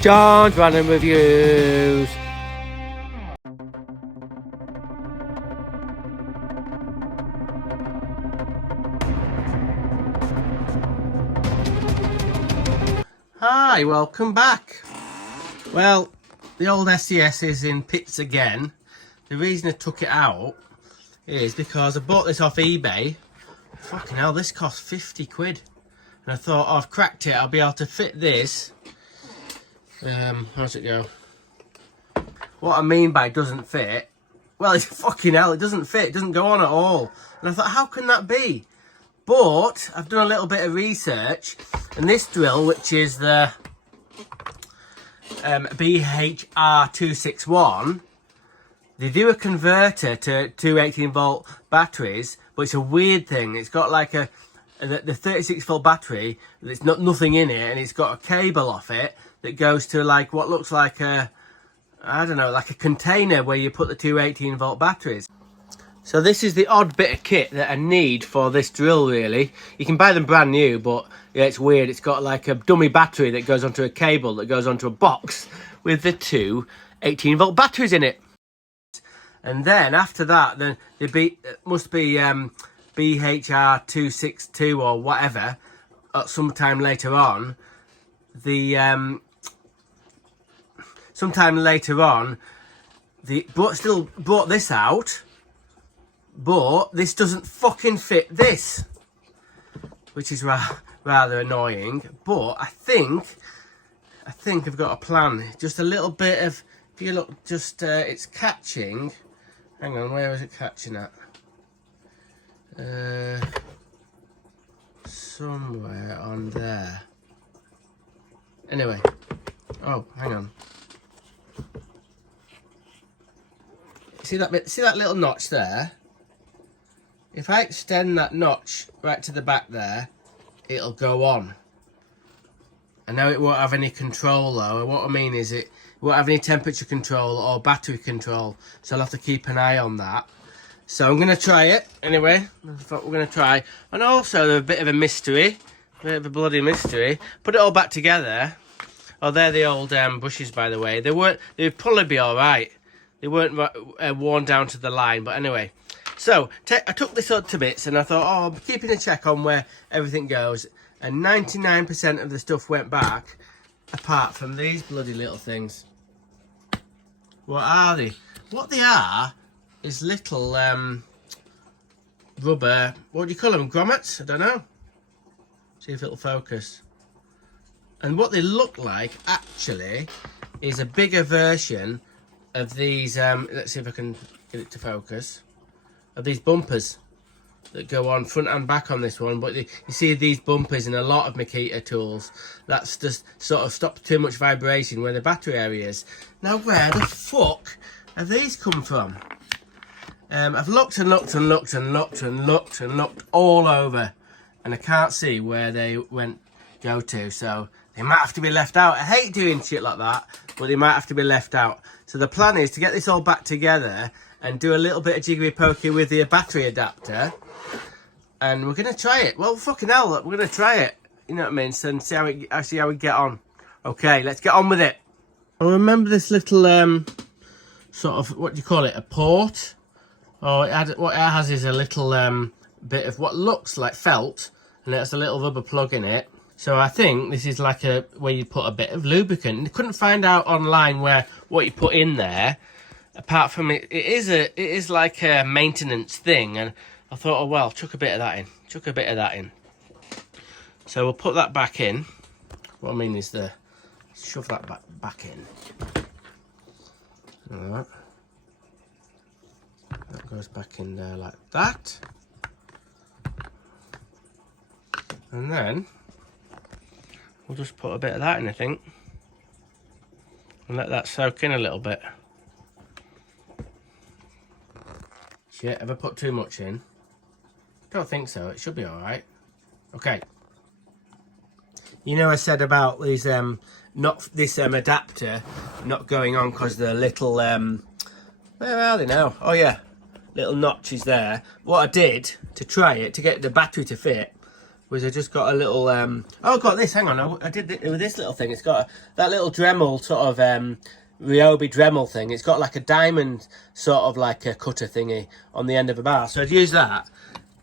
John's Random Reviews. Hi, welcome back. Well, the old SES is in pits again. The reason I took it out is because I bought this off eBay. Fucking hell, this cost 50 quid. And I thought, oh, I've cracked it, I'll be able to fit this. How's it go? What I mean by doesn't fit, well, it's fucking hell, it doesn't fit, it doesn't go on at all. And I thought, how can that be? But I've done a little bit of research, and this drill, which is the BHR261, they do a converter to 218 volt batteries, but it's a weird thing. It's got like the 36 volt battery, there's nothing in it, and it's got a cable off it that goes to like what looks like a, I don't know, like a container where you put the 218 volt batteries. So this is the odd bit of kit that I need for this drill, really. You can buy them brand new, but yeah, it's weird. It's got like a dummy battery that goes onto a cable that goes onto a box with the two 18 volt batteries in it. And then after that, then it must be BHR262 or whatever, sometime later on. Still brought this out, but this doesn't fucking fit this, which is rather annoying. But I think I've got a plan. Just a little bit of, if you look, just it's catching. Hang on, where is it catching at? Somewhere on there. Anyway, oh, hang on. See that bit? See that little notch there? If I extend that notch right to the back there, it'll go on. I know it won't have any control though. What I mean is it won't have any temperature control or battery control, so I'll have to keep an eye on that. So I'm going to try it anyway. That's what we're going to try. And also a bit of a mystery, a bit of a bloody mystery. Put it all back together. Oh, they're the old bushes, by the way. They'd probably be all right. They weren't worn down to the line, but anyway. So I took this up to bits, and I thought, oh, I'm keeping a check on where everything goes. And 99% of the stuff went back, apart from these bloody little things. What are they? What they are is little rubber, what do you call them, grommets? I don't know. See if it'll focus. And what they look like, actually, is a bigger version of these, let's see if I can get it to focus, of these bumpers that go on front and back on this one. But you see these bumpers in a lot of Makita tools. That's just sort of stops too much vibration where the battery area is. Now, where the fuck have these come from? I've looked and looked and looked and looked and looked and looked all over, and I can't see where they go to. So they might have to be left out. I hate doing shit like that, but they might have to be left out. So the plan is to get this all back together and do a little bit of jiggery pokey with the battery adapter, and we're gonna try it. Well, fucking hell, we're gonna try it. You know what I mean? So and see how we get on. Okay, let's get on with it. I remember this little sort of, what do you call it? A port. Oh, what it has is a little bit of what looks like felt, and it has a little rubber plug in it. So I think this is like where you put a bit of lubricant. I couldn't find out online what you put in there. Apart from it is like a maintenance thing, and I thought, oh well, chuck a bit of that in. Chuck a bit of that in. So we'll put that back in. What I mean is shove that back in. All right. That goes back in there like that. And then we'll just put a bit of that in, I think. And let that soak in a little bit. Shit, have I put too much in? Don't think so, it should be alright. Okay. You know I said about these adapter not going on because the little where are they now? Oh yeah, little notches there. What I did to try it, to get the battery to fit, was I just got a little oh, I've got this, hang on, I did it with this little thing. It's got that little Dremel sort of Ryobi Dremel thing. It's got like a diamond sort of like a cutter thingy on the end of a bar, so I'd use that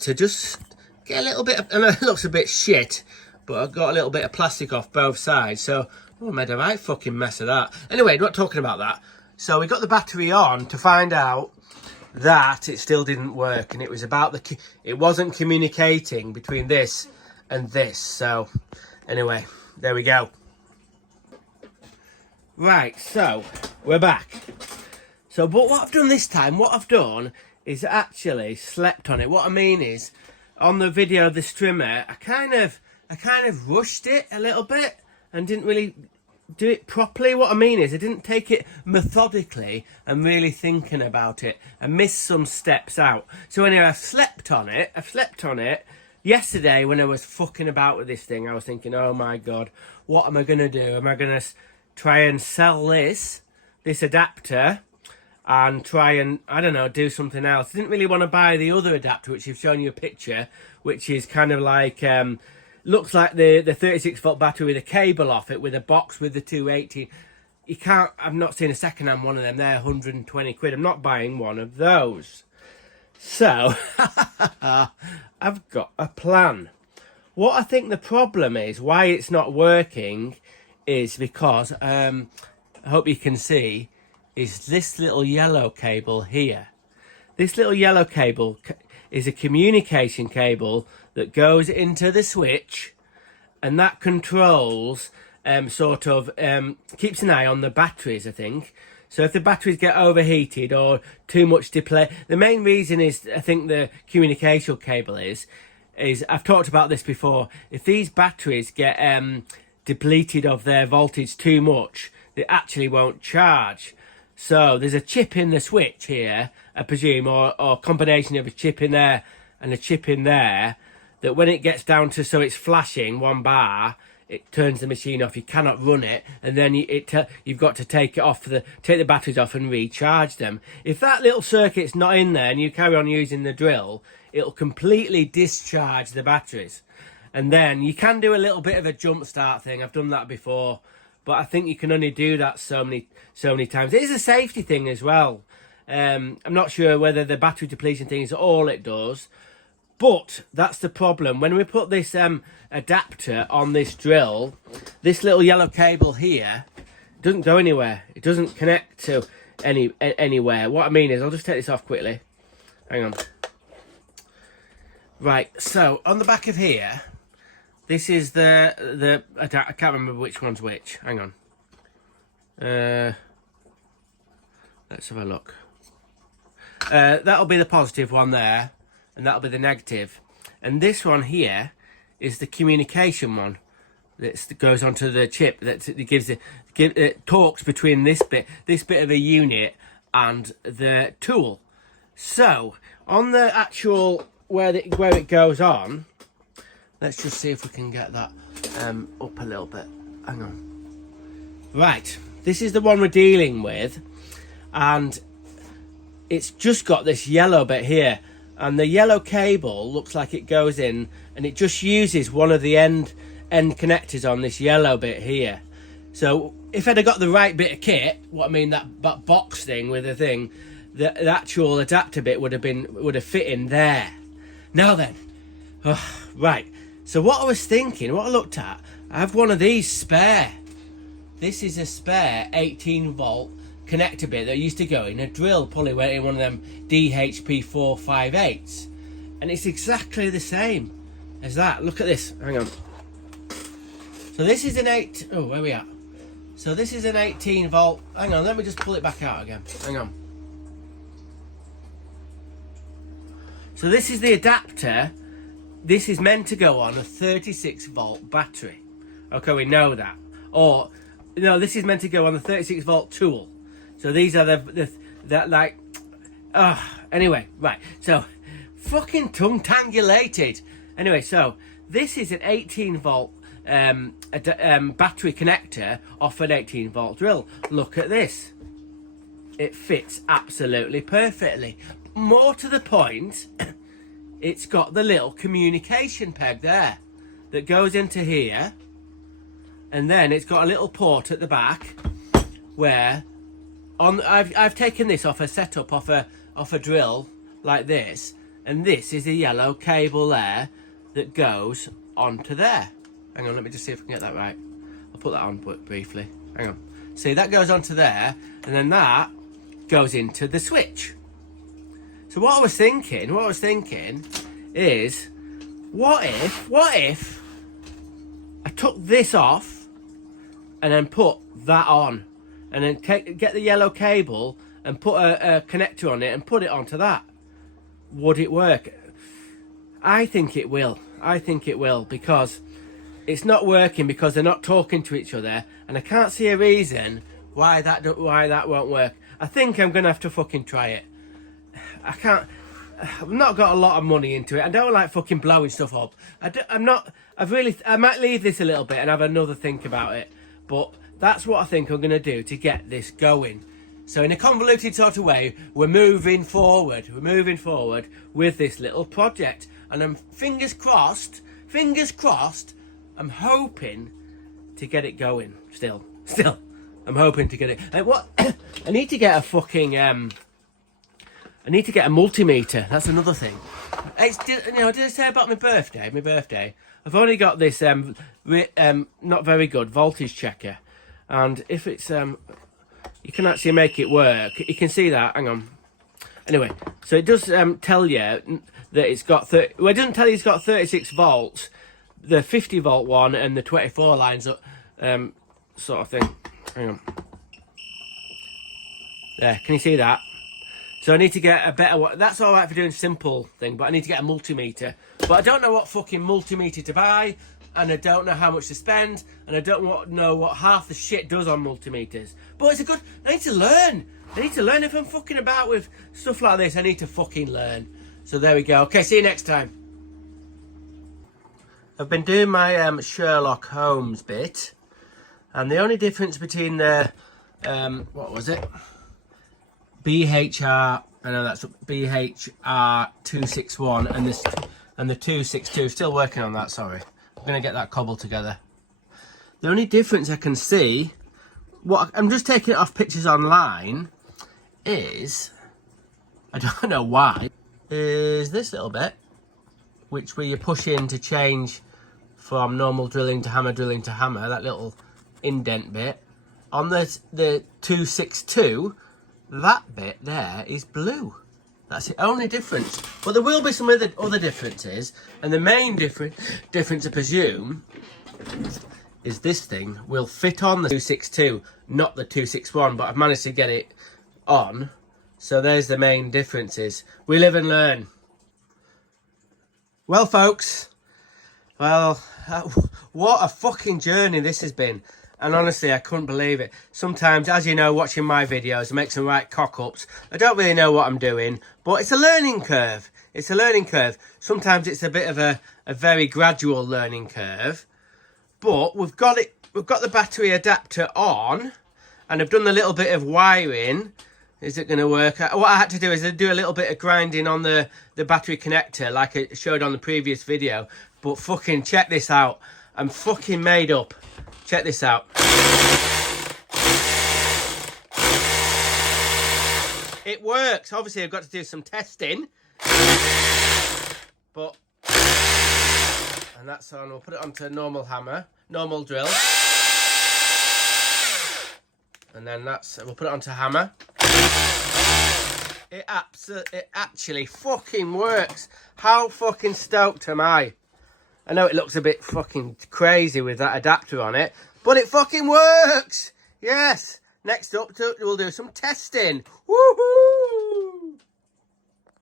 to just get a little bit of, and it looks a bit shit, but I've got a little bit of plastic off both sides, so I made a right fucking mess of that. Anyway, not talking about that. So we got the battery on to find out that it still didn't work, and it was about it wasn't communicating between this and this. So anyway, there we go. Right, so we're back. So, but what I've done this time, is actually slept on it. What I mean is, on the video of the strimmer, I kind of rushed it a little bit and didn't really do it properly. What I mean is, I didn't take it methodically and really thinking about it. I missed some steps out. So anyway, I've slept on it. Yesterday when I was fucking about with this thing, I was thinking, oh my God, what am I going to do? Am I going to try and sell this adapter and try and, I don't know, do something else? I didn't really want to buy the other adapter, which I've shown you a picture, which is kind of like, looks like the 36 volt battery with a cable off it, with a box with the 280. You can't, I've not seen a second hand one of them. They're 120 quid. I'm not buying one of those. So, I've got a plan. What I think the problem is, why it's not working, is because, I hope you can see, is this little yellow cable here. This little yellow cable is a communication cable that goes into the switch, and that controls, keeps an eye on the batteries, I think. So if the batteries get overheated or too much display, the main reason is, I think the communication cable is I've talked about this before, if these batteries get depleted of their voltage too much, they actually won't charge. So there's a chip in the switch here, I presume, or combination of a chip in there and a chip in there, that when it gets down to, so it's flashing 1 bar, it turns the machine off. You cannot run it, and then you've got to take it off, take the batteries off and recharge them. If that little circuit's not in there and you carry on using the drill, it'll completely discharge the batteries. And then you can do a little bit of a jump start thing. I've done that before, but I think you can only do that so many times. It is a safety thing as well. I'm not sure whether the battery depletion thing is all it does, but that's the problem. When we put this adapter on this drill, this little yellow cable here doesn't go anywhere. It doesn't connect to anywhere. What I mean is, I'll just take this off quickly. Hang on. Right, so on the back of here, this is the I can't remember which one's which. Hang on. Let's have a look. That'll be the positive one there, and that'll be the negative. And this one here is the communication one that goes onto the chip that it talks between this bit of a unit and the tool. So on the actual where it goes on, let's just see if we can get that up a little bit. Hang on. Right, this is the one we're dealing with, and it's just got this yellow bit here, and the yellow cable looks like it goes in, and it just uses one of the end connectors on this yellow bit here. So if I'd have got the right bit of kit, what I mean, that box thing with the thing, the actual adapter bit would have fit in there. Now then, right. So what I was thinking, what I looked at, I have one of these spare. This is a spare 18 volt connector bit that used to go in a drill pulley in one of them DHP 458s, and it's exactly the same as that. Look at this. Hang on. So this is an where we at? So this is an 18 volt. Hang on, let me just pull it back out again. Hang on. So this is the adapter. This is meant to go on a 36 volt battery. Okay, we know that. Or no, this is meant to go on the 36 volt tool. So these are anyway, right. So fucking tongue-tangulated. Anyway, so this is an 18 volt battery connector off an 18 volt drill. Look at this. It fits absolutely perfectly. More to the point, it's got the little communication peg there. that goes into here, and then it's got a little port at the back where I've taken this off a setup off a drill like this, and this is a yellow cable there that goes onto there. Hang on, let me just see if I can get that right. I'll put that on briefly. Hang on. See, that goes onto there, and then that goes into the switch. So what I was thinking is, what if I took this off and then put that on, and then get the yellow cable and put a connector on it and put it onto that? Would it work? I think it will. I think it will, because it's not working because they're not talking to each other, and I can't see a reason why that won't work. I think I'm gonna have to fucking try it. I've not got a lot of money into it. I don't like fucking blowing stuff up. I might leave this a little bit and have another think about it, but that's what I think I'm gonna do to get this going. So in a convoluted sort of way, we're moving forward with this little project, and I'm fingers crossed, I'm hoping to get it going. Still, I'm hoping to get it. I need to get a fucking, I need to get a multimeter. That's another thing. Did I say about my birthday? I've only got this not very good voltage checker, and if it's you can actually make it work. You can see that. Hang on. Anyway, so it does tell you that it's got it doesn't tell you it's got 36 volts, the 50 volt one and the 24 lines up, sort of thing. Hang on. There, can you see that? So I need to get a better one. That's all right for doing simple thing, but I need to get a multimeter. But I don't know what fucking multimeter to buy, and I don't know how much to spend, and I don't know what half the shit does on multimeters. But it's a good. I need to learn. If I'm fucking about with stuff like this, I need to fucking learn. So there we go. Okay, see you next time. I've been doing my Sherlock Holmes bit, and the only difference between the what was it? BHR, I know that's BHR 261 and the 262. Still working on that, sorry. I'm gonna get that cobbled together. The only difference I can see, I'm just taking it off pictures online, is, I don't know why, is this little bit, which where you push in to change from normal drilling to hammer, that little indent bit. On the 262, that bit there is blue. That's the only difference. But there will be some other differences, and the main difference I presume is this thing will fit on the 262, not the 261, but I've managed to get it on. So there's the main differences. We live and learn. Well, folks, what a fucking journey this has been. And honestly, I couldn't believe it. Sometimes, as you know, watching my videos, I make some right cock-ups. I don't really know what I'm doing, but it's a learning curve. Sometimes it's a bit of a very gradual learning curve. But we've got the battery adapter on, and I've done a little bit of wiring. Is it going to work? What I had to do is do a little bit of grinding on the battery connector, like I showed on the previous video. But fucking check this out. I'm fucking made up. Check this out. It works. Obviously, I've got to do some testing. But, and that's on. We'll put it onto a normal hammer, normal drill. And then we'll put it onto hammer. It actually fucking works. How fucking stoked am I? I know it looks a bit fucking crazy with that adapter on it, but it fucking works! Yes! Next up, we'll do some testing. Woohoo!